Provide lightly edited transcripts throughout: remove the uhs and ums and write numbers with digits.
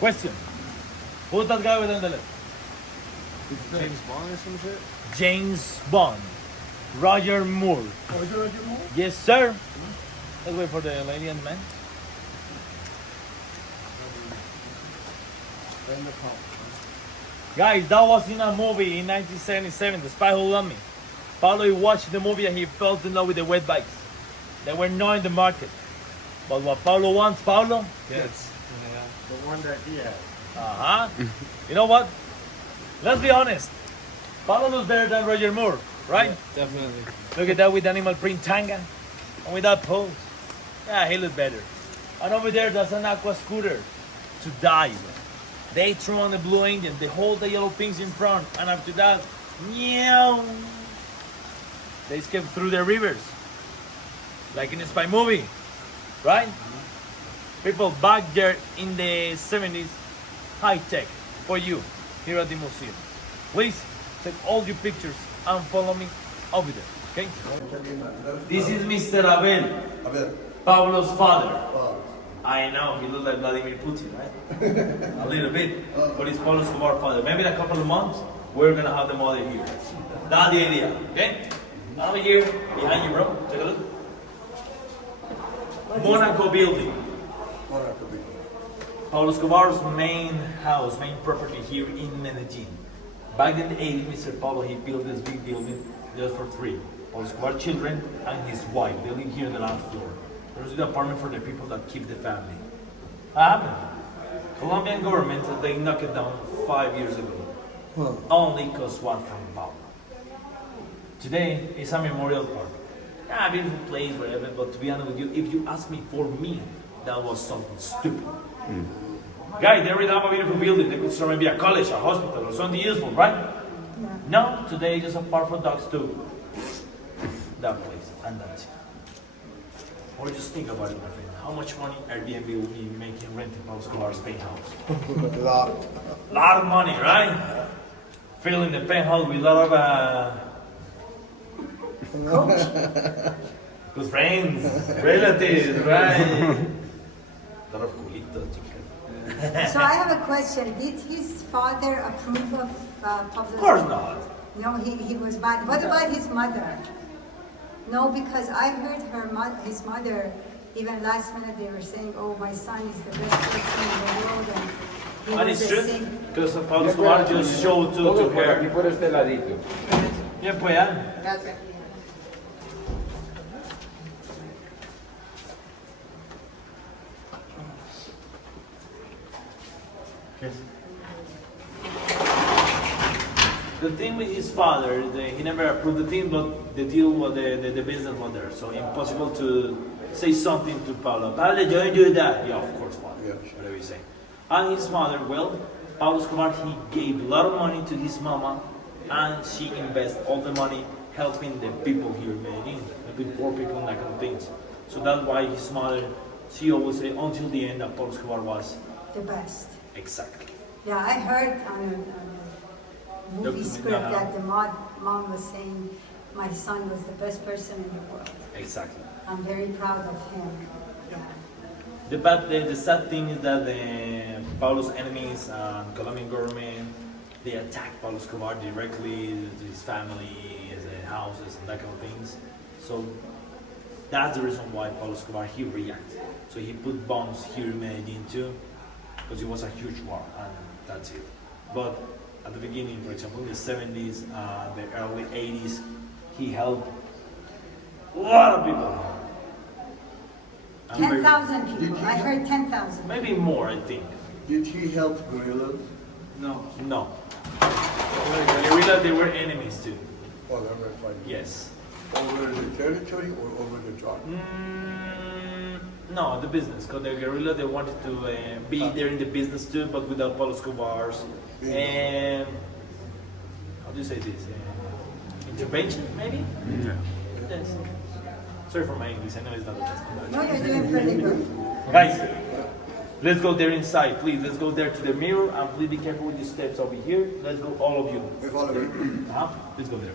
Question. Who's that guy with on the left? James Bond or some shit? James Bond. Roger Moore. Oh, is it Roger Moore? Yes, sir. Let's wait for the lady and the man. Then the pump. Guys, that was in a movie in 1977, The Spy Who Loved Me. Pablo, he watched the movie and he fell in love with the wet bikes. They were not in the market. But what Pablo wants, Pablo? Yes. Yeah. The one that he had. Uh-huh. You know what? Let's be honest. Pablo looks better than Roger Moore, right? Yeah, definitely. Look at that with animal print tanga. And with that pose. Yeah, he looks better. And over there, that's an aqua scooter to dive. They throw on the blue engine, they hold the yellow things in front, and after that, meow, they skip through the rivers. Like in a spy movie, right? People back there in the 70s, high tech for you here at the museum. Please take all your pictures and follow me over there, okay? This is Mr. Abel, Pablo's father. I know, he looks like Vladimir Putin, right? A little bit, but it's Pablo Escobar father. Maybe in a couple of months, we're gonna have the mother here. That's the idea, okay? Over here, behind you, bro. Take a look. Monaco building. Pablo Escobar's main house, main property here in Medellín. Back in the 80s, Mr. Pablo, he built this big building just for free. Pablo Escobar children and his wife, they live here on the last floor. There's the apartment for the people that keep the family. What happened? Colombian government, they knocked it down 5 years ago. Only because one from Pablo. Today, it's a memorial park. Yeah, a beautiful place, whatever, but to be honest with you, if you ask me, for me, that was something stupid. Guys, they already have a beautiful building. They could start maybe a college, a hospital, or something useful, right? No, today just a park for dogs too. That place, and that's it. Or just think about it, my friend. How much money Airbnb will be making renting Pablo Escobar's penthouse? A lot. Lot of money, right? Filling the penthouse with a lot of good friends, relatives, right? A lot of culitos, chicas. So I have a question. Did his father approve of Pablo? Of course not. No, he was bad. What about his mother? No, because I heard his mother, even last minute they were saying, oh, my son is the best person in the world. And it's true, because Pablo Escobar just showed to her. Aquí por este ladito. Bien, pues ya. Gracias. The thing with his father, he never approved the thing, but the deal was the business was there. So impossible to say something to Pablo. Pablo, don't do that. Yeah, of course, father. Yeah. Whatever you say. And his mother, well, Pablo Escobar, he gave a lot of money to his mama, and she invested all the money helping the people here in Medellin, helping poor people and that kind of things. So that's why his mother, she always said until the end that Pablo Escobar was The best. exactly. Yeah, I heard on a movie script that the mom was saying, my son was the best person in the world. Exactly. I'm very proud of him. Yeah. The sad thing is that Pablo's enemies and Colombian government, they attacked Pablo Escobar directly, to his family, his houses and that kind of things. So that's the reason why Pablo Escobar, he reacted. So he put bombs here in Medellin too, because it was a huge war, and that's it. But at the beginning, for example, in the 70s, the early 80s, he helped a lot of people. 10,000 people. I heard 10,000. Maybe more, I think. Did he help guerrillas? No. The guerrillas, they were enemies too. Oh, they were fighting. Yes. Over the territory or over the job? No, the business. Because the guerrilla, they wanted to be there in the business too, but without Pablo Escobar's. How do you say this? Intervention, maybe? Yeah. Yes. Sorry for my English, I know it's not the best. No, you're doing pretty good. Guys, let's go there inside, please. Let's go there to the mirror, and please be careful with the steps over here. Let's go, all of you. We follow him. Let's go there.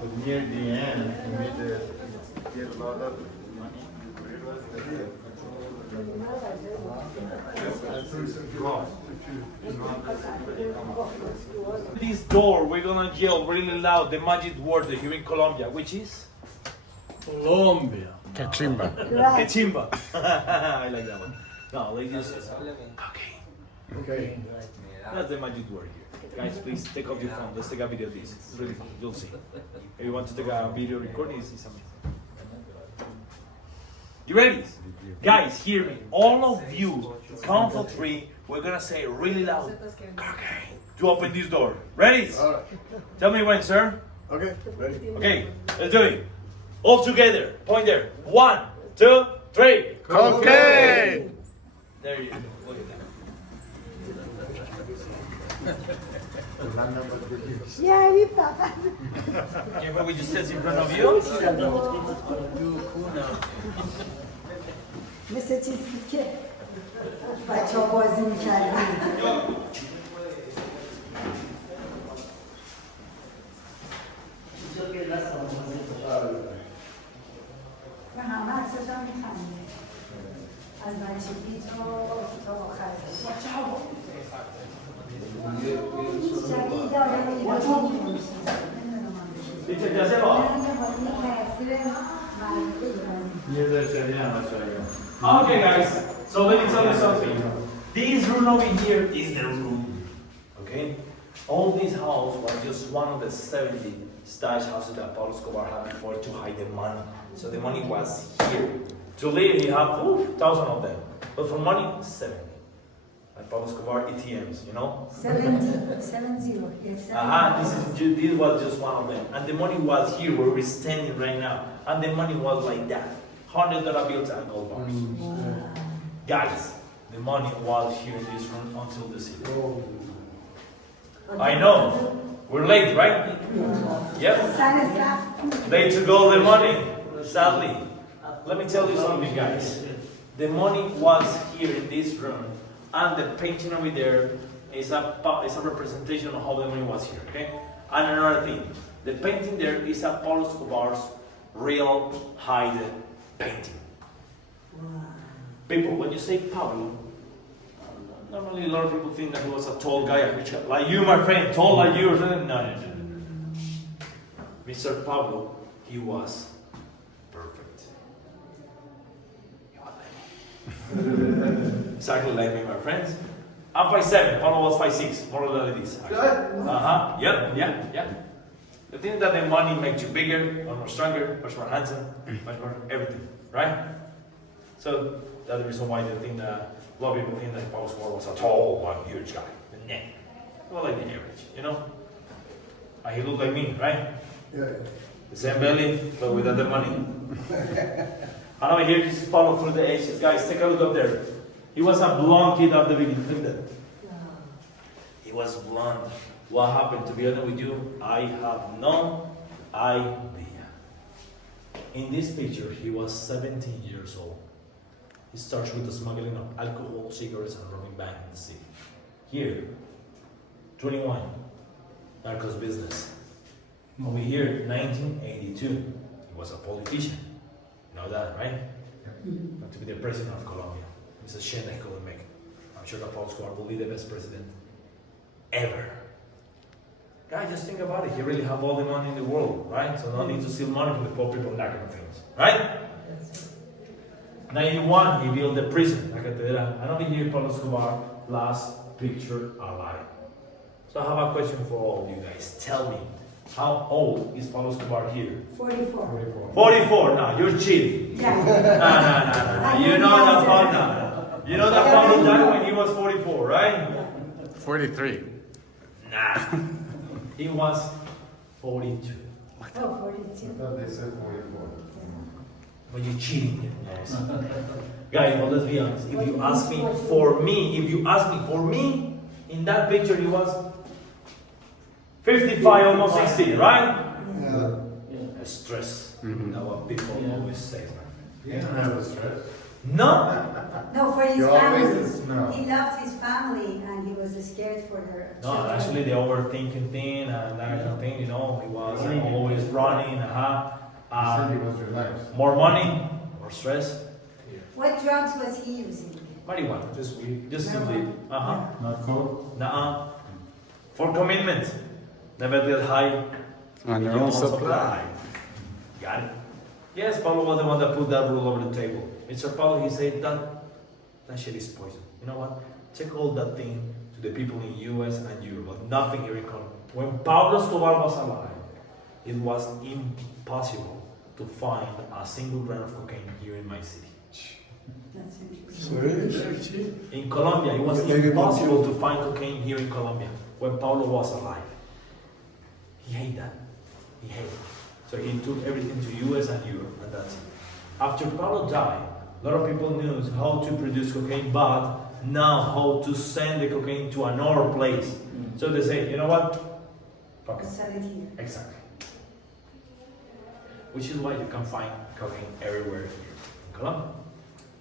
But near the end, he made get a lot of money. This door, we're gonna yell really loud the magic word here in Colombia, which is Colombia. Cachimba. Kachimba. I like that one. No, like this. Okay. Okay. That's the magic word here. Guys, please take off your phone. Let's take a video of this. It's really fun. You'll see. If you want to take a video recording, it's amazing. You ready? Guys, hear me. All of you, count for 3. We're gonna say really loud. Okay. To open this door. Ready? All right. Tell me when, sir. Okay, ready? Okay, let's do it. All together. Point there. 1, 2, 3. Cocaine! There you go. Look at that. Yeah, you papa. Yeah, what we just said in front of you? مثل چیزی که بچه ها بازی میکردن. و همه عکسش هم میخنده. از بچگی تا آخرش. شبیه دارم ایرانی Dice, te hace va. Okay, guys. So let me tell you something. This room over here is the room. Okay? All this house was just one of the 70 stash houses that Pablo Escobar had before to hide the money. So the money was here. To live, he had 1,000 of them. But for money, 70. Like Pablo Escobar ATMs, you know? 70. Yes, This was just one of them. And the money was here where we're standing right now. And the money was like that. $100 bills and gold bars. Guys, the money was here in this room until this year. I know. We're late, right? Yep. They took all the money, sadly. Let me tell you something, guys. The money was here in this room, and the painting over there is a representation of how the money was here, okay? And another thing, the painting there is a Pablo Escobar's real hide painting. People, when you say Pablo, normally a lot of people think that he was a tall guy, like you, my friend, tall like you or something. No. Mr. Pablo, he was perfect. He was like me. Exactly like me, my friends. I'm 5'7", Pablo was 5'6", more or less like this. Yeah. The thing is that the money makes you bigger, much more stronger, much more handsome, much more everything, right? So that's the reason why they think that a lot of people think that Pablo Escobar was a tall, huge guy. Nah, well, like the average, you know? He looked like me, right? Yeah. The same belly, but without the money. And over here, just follow through the ages. Guys, take a look up there. He was a blonde kid at the beginning. Look at that. He was blonde. What happened? To be honest with you, I have no idea. In this picture, he was 17 years old. He starts with the smuggling of alcohol, cigarettes, and robbing banks in the city. Here, 21, narcos business. Over here, 1982, he was a politician. You know that, right? But to be the president of Colombia. It's a shame that he couldn't make it. I'm sure that Pablo Escobar will be the best president ever. Guys, just think about it. He really have all the money in the world, right? So no need to steal money from the poor people and that kind of things, right? 91, he built the prison, La Catedral. And over here, Pablo Escobar, last picture alive. So I have a question for all of you guys. Tell me, how old is Pablo Escobar here? 44. 44. No, you're cheating. Yeah. No. You know that Pablo. You know that Pablo died when he was 44, right? 43. Nah. He was 42. Oh, 42. thought they said 44. But you're cheating. Guys, but let's be honest. If you ask me for me, in that picture he was 55, almost 60, right? Yeah. Stress. That's what people always say, my friend. You don't have a stress. No? No, for his You always family. know. He loved his family and he was scared for her. No, actually the overthinking thing and that kind of thing, you know, he was always running, You said he was relaxed. more money, more stress. What drugs was he using? Marijuana. Just weed. Just to weed. Uh-huh. Not coke? Nuh-uh. For commitment. Never get high. On your Your own supply. Got it. Yes, Pablo was the one that put that rule over the table. Mr. Pablo, he said that shit is poison. You know what? Take all that thing to the people in US and Europe, but nothing here in Colombia. When Pablo Escobar was alive, it was impossible to find a single gram of cocaine here in my city. That's interesting. So really? Cheap. In Colombia, it was Maybe impossible more. to find cocaine here in Colombia when Pablo was alive. He hated that. He hated it. So he took everything to US and Europe, and that's it. After Pablo died, a lot of people knew how to produce cocaine, but now how to send the cocaine to another place. So they say, you know what? Fuck it. Sell it here. Exactly. Which is why you can find cocaine everywhere here in Colombia.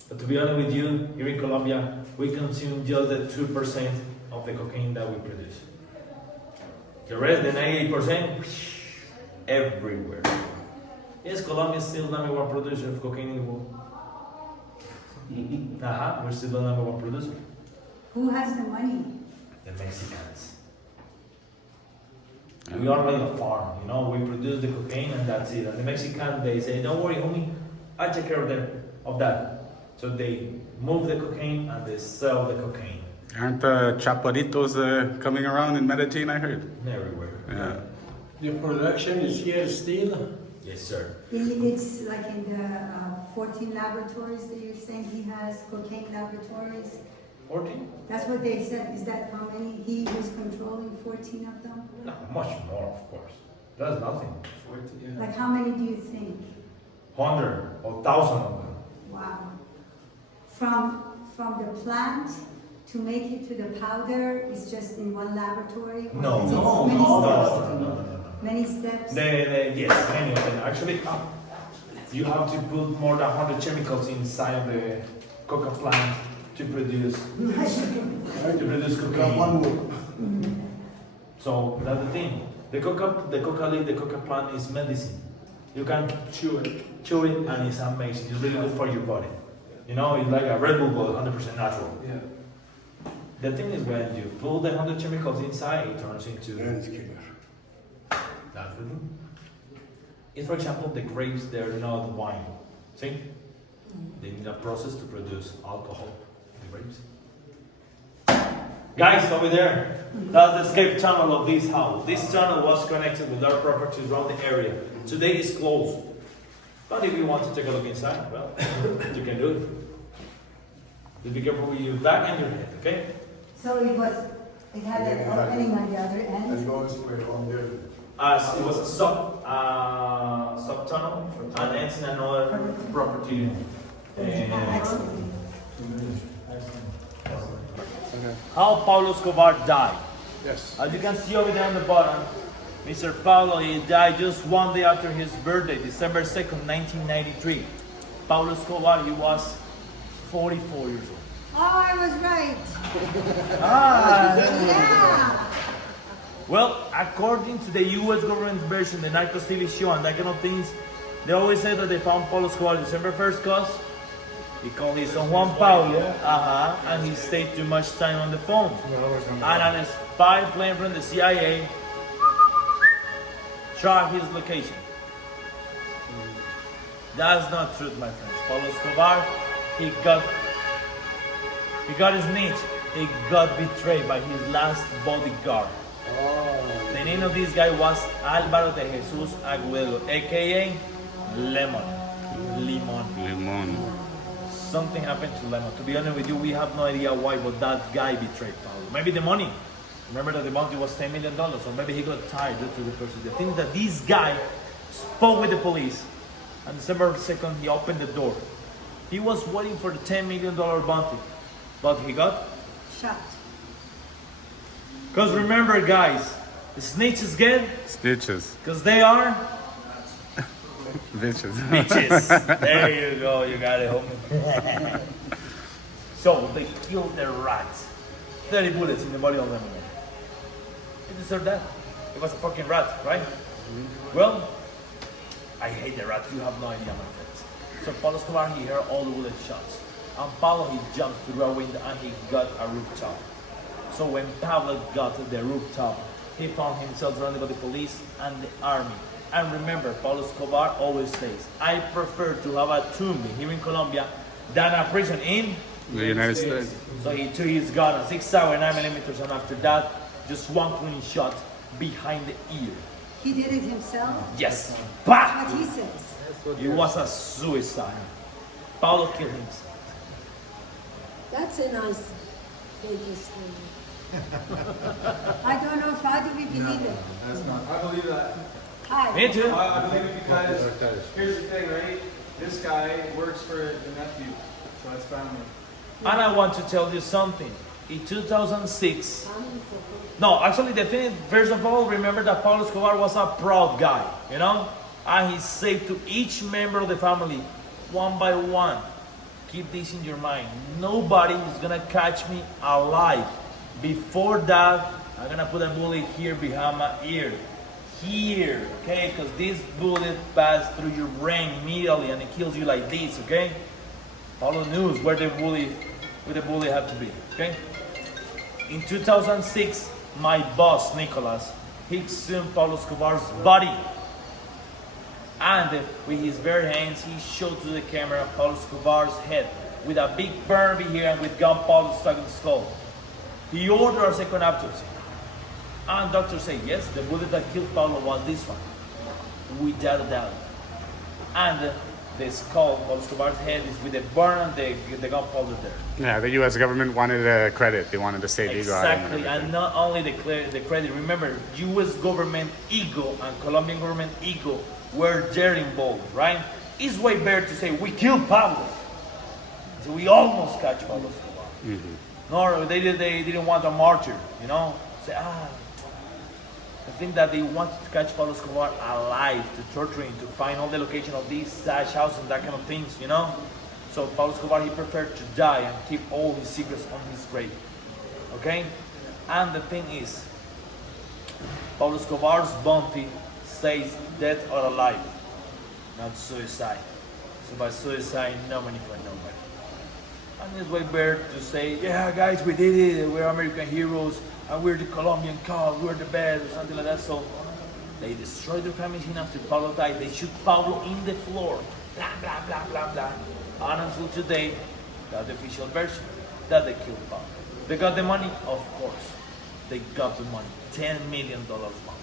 But to be honest with you, here in Colombia, we consume just the 2% of the cocaine that we produce. The rest, the 98%, everywhere. Yes, Colombia is still the number one producer of cocaine in the world. We're still the number one producer. Who has the money? The Mexicans. We are like a farm, you know, we produce the cocaine and that's it. And the Mexicans, they say, don't worry, homie, I take care of that. So they move the cocaine and they sell the cocaine. Aren't the chaparitos coming around in Medellín, I heard? Everywhere. Yeah. The production is here still. Yes, sir. It's like in the 14 laboratories that you're saying he has cocaine laboratories. 14? That's what they said. Is that how many? He was controlling 14 of them? No, much more, of course. That's nothing. 40, yeah. Like how many do you think? 100 or 1,000 of them. Wow. From the plant to make it to the powder is just in one laboratory? Or No, is it no, many steps? no. Many steps? Yes, many of them. Actually, you have to put more than 100 chemicals inside of the coca plant to produce Got cocaine. one more. So that's the thing. The coca leaf, the coca plant is medicine. You can chew it, and it's amazing. It's really good for your body. You know, it's like a Red Bull, but 100% natural. Yeah. The thing is, when you put the 100 chemicals inside, it turns into And it's killer. that's the thing. If, for example, the grapes, they're not wine. See? They need a process to produce alcohol in the grapes. Guys, over there, that's the escape tunnel of this house. This tunnel was connected with our properties around the area. Today it's closed. But if you want to take a look inside, well, you can do it. Just be careful with your back and your head, okay? So it had an opening on the other And end? goes way on there. It was a sub tunnel and ends in another property. Excellent. How Pablo Escobar died. Yes. As you can see over there on the bottom, Mr. Pablo, he died just one day after his birthday, December 2nd, 1993. Pablo Escobar, he was 44 years old. Oh, I was right. Yeah. Well, according to the US government version, the Narcos TV show and that kind of things, they always say that they found Pablo Escobar December 1st cause he called his son Juan Pablo, and he stayed too much time on the phone. And an spy plane from the CIA tracked his location. That's not truth, my friends. Pablo Escobar, he got his niche. He got betrayed by his last bodyguard. The name of this guy was Álvaro de Jesus Agüero, aka Lemon. Something happened to Lemon. To be honest with you, we have no idea why, but that guy betrayed Pablo. Maybe the money. Remember that the bounty was $10 million, or maybe he got tired due to the person. The thing is that this guy spoke with the police, and December 2nd, he opened the door. He was waiting for the $10 million bounty, but he got Shot. because remember, guys, the snitches get Stitches. because they are Bitches. bitches. There you go, you got it, homie. So they killed the rats. 30 bullets in the body of them. They deserved that. It was a fucking rat, right? Well, I hate the rat. You have no idea, my friends. So Pablo Escobar, he heard all the bullet shots. And Pablo, he jumped through a window and he got a rooftop. So when Pablo got to the rooftop, he found himself surrounded by the police and the army. And remember, Pablo Escobar always says, I prefer to have a tomb here in Colombia than a prison in The United States. So he took his gun, a 6-hour 9mm, and after that, just one clean shot behind the ear. He did it himself? Yes. That's Bah! what he says. It was a suicide. Paulo killed himself. That's a nice Vegas thing. I don't know if how do we believe it. That's not. I believe that. Hi. Me too. I believe it because here's the thing, right? This guy works for the nephew, so it's family. And I want to tell you something. In 2006, no, actually the thing is, first of all, remember that Pablo Escobar was a proud guy, you know? And he said to each member of the family, one by one, keep this in your mind. Nobody is gonna catch me alive. Before that, I'm gonna put a bullet here behind my ear. Here, okay? Because this bullet passed through your brain immediately and it kills you like this, okay? Paulo knew where the bullet had to be, okay? In 2006, my boss, Nicolas, he exhumed Pablo Escobar's body. And with his bare hands, he showed to the camera Pablo Escobar's head with a big burn over here and with gunpowder stuck in the skull. He ordered a second autopsy. And doctors say, yes, the bullet that killed Pablo was this one, without a doubt. And the skull, Pablo Escobar's head, is with the burn and the gunpowder there. Yeah, the U.S. government wanted credit. They wanted to say they got it. Exactly, and not only the credit. Remember, U.S. government ego and Colombian government ego were there involved, right? It's way better to say we killed Pablo. So we almost catch Pablo Escobar. Mm-hmm. Nor they didn't want a martyr, you know. Say I think that they wanted to catch Pablo Escobar alive, to torture him, to find all the location of these stash house and that kind of things, you know. So Pablo Escobar, he preferred to die and keep all his secrets on his grave. Okay? And the thing is, Pablo Escobar's bounty says dead or alive, not suicide. So by suicide, no money for nobody. And it's way better to say, yeah guys, we did it, we're American heroes, and we're the Colombian cause, we're the best, or something like that. So they destroyed the crime machine after Pablo died. They shoot Pablo in the floor. Blah, blah, blah, blah, blah. And until today, that's the official version, that they killed Pablo. They got the money? Of course. They got the money. $10 million money.